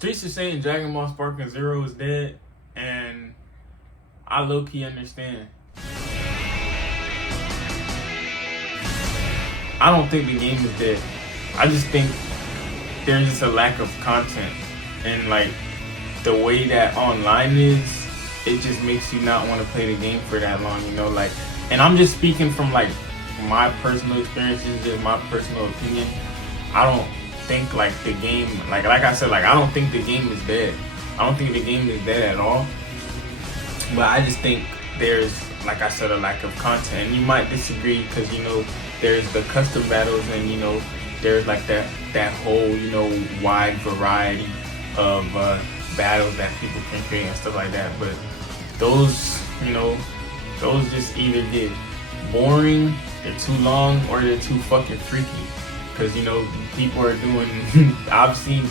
Streets are saying Dragon Ball Sparking Zero is dead, and I low-key understand. I don't think the game is dead. I just think there's just a lack of content, and like the way that online is, it just makes you not want to play the game for that long, you know. Like, and I'm just speaking from like my personal experiences, just my personal opinion. I don't think like the game, like I said, like I don't think the game is dead. I don't think the game is dead at all. But I just think there's, like I said, a lack of content. And you might disagree because, you know, there's the custom battles, and you know, there's like that whole, you know, wide variety of battles that people can create and stuff like that. But those, you know, those just either get boring, they're too long, or they're too fucking freaky. Cause you know, people are doing I've seen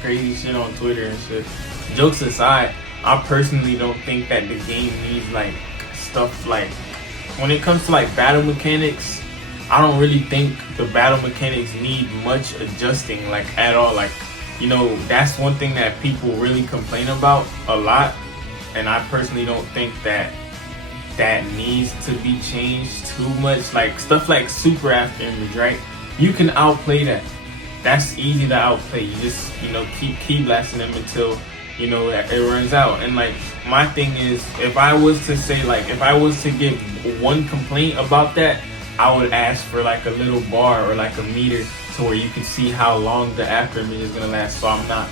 crazy shit on Twitter and shit. Jokes aside, I personally don't think that the game needs like stuff like, when it comes to like battle mechanics, I don't really think the battle mechanics need much adjusting, like at all. Like, you know, that's one thing that people really complain about a lot, and I personally don't think that needs to be changed too much. Like stuff like super after image, right? You can outplay that. That's easy to outplay. You just, you know, keep key blasting them until, you know, it runs out. And like, my thing is, if I was to say, like, if I was to give one complaint about that, I would ask for like a little bar or like a meter to where you can see how long the after image is gonna last, so I'm not,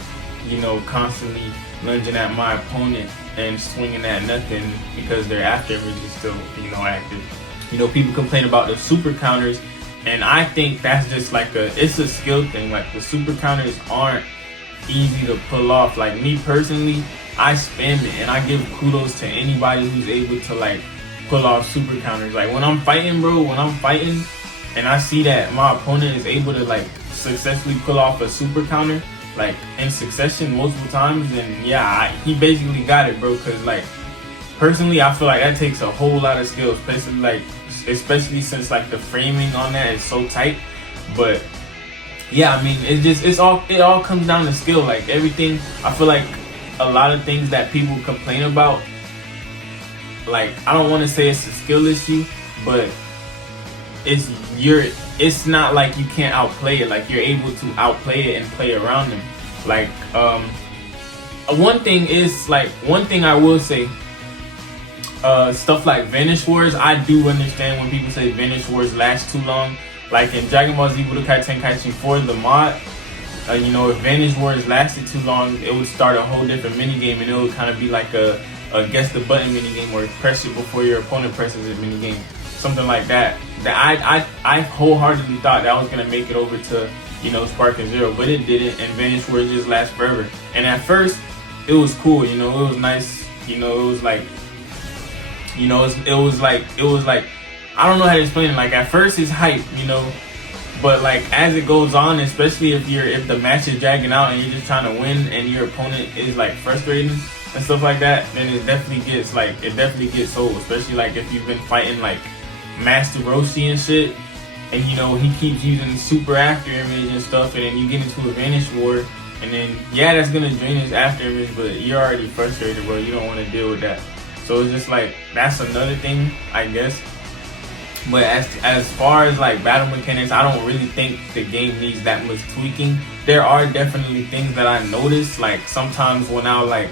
you know, constantly lunging at my opponent and swinging at nothing because their after image is still, you know, active. You know, people complain about the super counters, and I think that's just like it's a skill thing. Like, the super counters aren't easy to pull off. Like, me personally, I spam it, and I give kudos to anybody who's able to like pull off super counters. Like, when I'm fighting, bro, and I see that my opponent is able to like successfully pull off a super counter like in succession multiple times, then yeah, he basically got it, bro. Cause like, personally, I feel like that takes a whole lot of skill, especially since like the framing on that is so tight. But yeah, I mean, it all comes down to skill. Like, everything, I feel like a lot of things that people complain about, like, I don't want to say it's a skill issue, but it's not like you can't outplay it. Like, you're able to outplay it and play around them. Like, one thing I will say, stuff like Vanish Wars, I do understand when people say Vanish Wars last too long. Like in Dragon Ball Z Budokai Tenkaichi 4, the mod, you know, if Vanish Wars lasted too long, it would start a whole different minigame, and it would kind of be like a guess the button minigame, or press it before your opponent presses it minigame. Something like that. That I wholeheartedly thought that was gonna make it over to, you know, Sparking Zero, but it didn't, and Vanish Wars just lasts forever. And at first, it was cool, you know, it was nice, you know, it was like, you know, it was like, I don't know how to explain it. Like, at first it's hype, you know, but like as it goes on, especially if the match is dragging out and you're just trying to win and your opponent is like frustrating and stuff like that, then it definitely gets old. Especially like if you've been fighting like Master Roshi and shit, and you know, he keeps using super after image and stuff, and then you get into a Vanish War, and then yeah, that's gonna drain his after image, but you're already frustrated, bro. You don't want to deal with that. So it's just like, that's another thing, I guess. But as far as like battle mechanics, I don't really think the game needs that much tweaking. There are definitely things that I notice, like sometimes when I like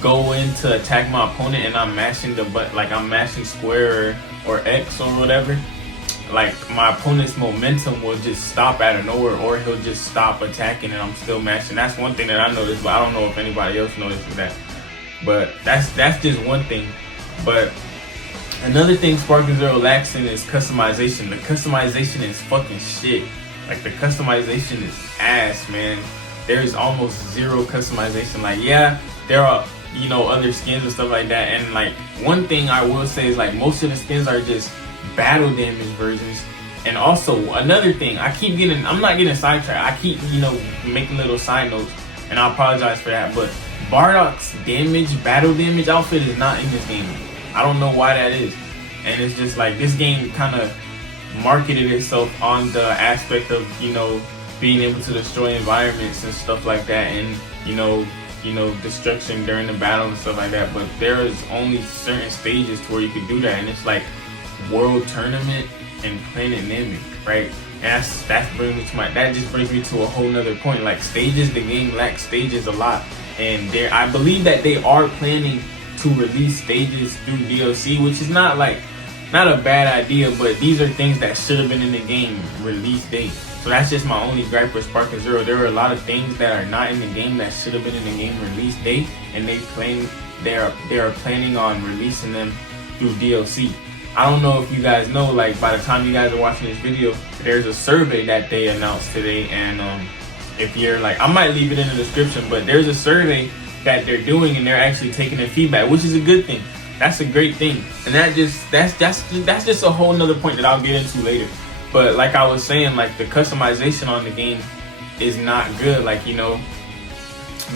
go in to attack my opponent and I'm mashing I'm mashing square or X or whatever, like my opponent's momentum will just stop out of nowhere, or he'll just stop attacking and I'm still mashing. That's one thing that I noticed, but I don't know if anybody else notices that. But that's just one thing. But another thing Sparking Zero lacks in is customization. The customization is fucking shit. Like, the customization is ass, man. There's almost zero customization. Like, yeah, there are, you know, other skins and stuff like that. And like, one thing I will say is like, most of the skins are just battle damage versions. And also another thing, I'm not getting sidetracked. I keep, you know, making little side notes, and I apologize for that. But Bardock's battle damage outfit is not in this game. I don't know why that is. And it's just like, this game kind of marketed itself on the aspect of, you know, being able to destroy environments and stuff like that, and destruction during the battle and stuff like that. But there is only certain stages to where you can do that, and it's like World Tournament and Planet Namek, right? And that just brings me to a whole nother point. Like stages, the game lacks stages a lot, and I believe that they are planning to release stages through DLC, which is not a bad idea, but these are things that should have been in the game release date. So that's just my only gripe with Sparking Zero. There are a lot of things that are not in the game that should have been in the game release date, and they are planning on releasing them through DLC. I don't know if you guys know, like by the time you guys are watching this video, there's a survey that they announced today, and if you're like, I might leave it in the description, but there's a survey that they're doing, and they're actually taking their feedback, which is a good thing. That's a great thing, and that's just a whole nother point that I'll get into later. But like I was saying, like the customization on the game is not good. Like,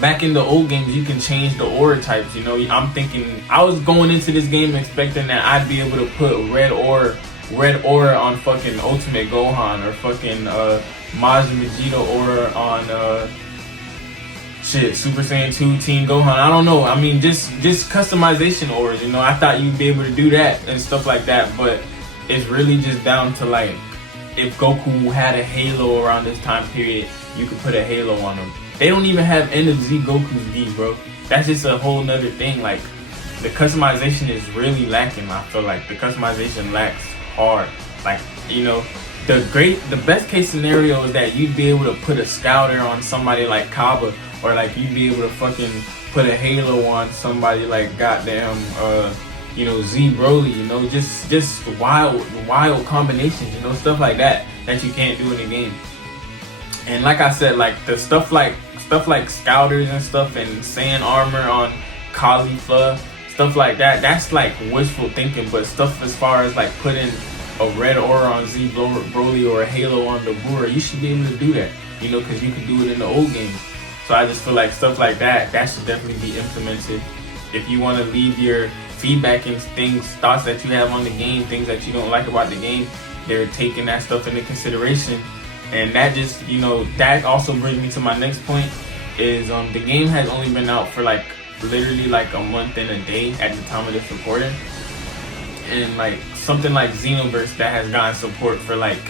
back in the old games, you can change the aura types. I'm thinking, I was going into this game expecting that I'd be able to put red aura on fucking Ultimate Gohan, or fucking Majin Vegeta aura on Super Saiyan 2 Teen Gohan. I don't know. I mean, just customization auras. I thought you'd be able to do that and stuff like that, but it's really just down to like, if Goku had a halo around this time period, you could put a halo on him. They don't even have End of Z Goku's D, bro. That's just a whole nother thing. Like, the customization is really lacking. I feel like the customization lacks hard. Like, the best case scenario is that you'd be able to put a scouter on somebody like Kaba, or like you'd be able to fucking put a halo on somebody like goddamn Z Broly, just wild combinations, stuff like that you can't do in the game. And like I said, like the stuff like scouters and stuff, and Saiyan armor on Khalifa, stuff like that, that's like wishful thinking. But stuff as far as like putting a red aura on Z Broly or a halo on Dabura, you should be able to do that, because you could do it in the old games. So I just feel like stuff like that should definitely be implemented. If you want to leave your feedback and thoughts that you have on the game, things that you don't like about the game, they're taking that stuff into consideration. And that just, that also brings me to my next point, is the game has only been out for like literally like a month and a day at the time of this recording. And like something like Xenoverse that has gotten support for like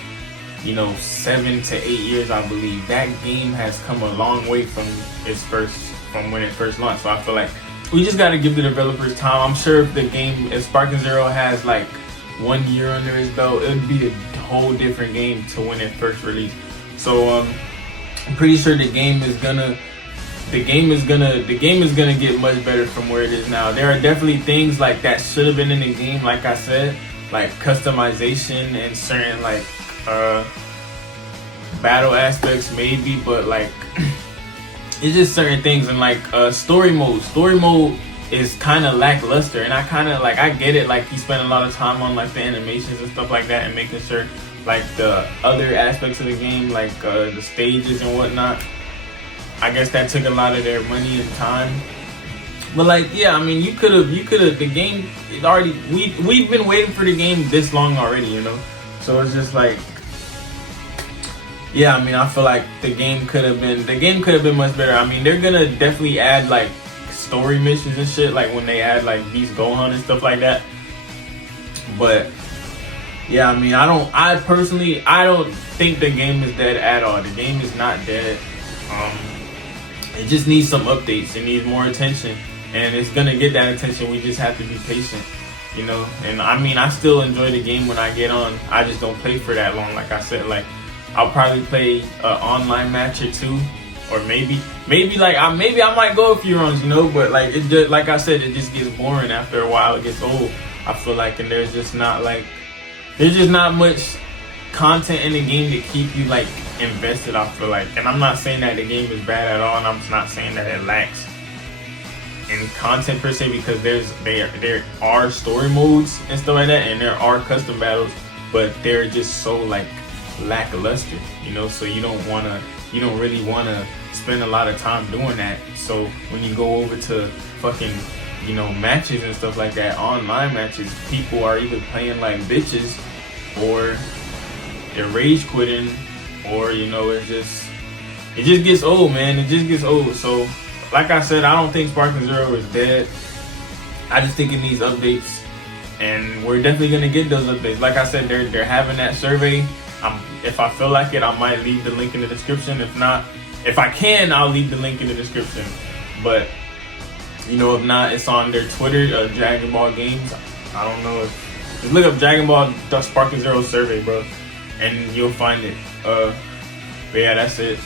7 to 8 years, I believe. That game has come a long way from when it first launched. So I feel like we just gotta give the developers time. I'm sure if Sparking Zero has like 1 year under his belt, it would be a whole different game to when it first released. So I'm pretty sure the game is gonna get much better from where it is now. There are definitely things like that should have been in the game, like I said, like customization and certain like battle aspects maybe, but like it's just certain things. And like story mode is kind of lackluster, and I get it, like he spent a lot of time on like the animations and stuff like that, and making sure like the other aspects of the game, like the stages and whatnot, I guess that took a lot of their money and time. But like, yeah, I mean, you could have the game is already, we've been waiting for the game this long already, so it's just like, yeah, I mean, I feel like the game could have been much better. I mean, they're gonna definitely add like story missions and shit, like when they add like Beast Gohan and stuff like that. But yeah, I mean, I personally don't think the game is dead at all. The game is not dead. It just needs some updates. It needs more attention, and it's gonna get that attention. We just have to be patient, And I mean, I still enjoy the game when I get on. I just don't play for that long. Like I said, like I'll probably play an online match or two, or maybe I might go a few runs, But like like I said, it just gets boring after a while. It gets old, I feel like, and there's just not much content in the game to keep you like invested, I feel like. And I'm not saying that the game is bad at all, and I'm not saying that it lacks in content per se, because there are story modes and stuff like that, and there are custom battles, but they're just so like lackluster, so you don't really want to spend a lot of time doing that. So when you go over to fucking matches and stuff like that, online matches, people are either playing like bitches, or they're rage quitting, or it's just it just gets old, man. It just gets old. So, like I said, I don't think Sparking Zero is dead. I just think it needs updates, and we're definitely gonna get those updates. Like I said, they're having that survey. If I feel like it, I might leave the link in the description. If not, if I can, I'll leave the link in the description. But you know, if not, it's on their Twitter, Dragon Ball Games. I don't know if just look up Dragon Ball Sparking Zero survey, bro, and you'll find it. But yeah, that's it.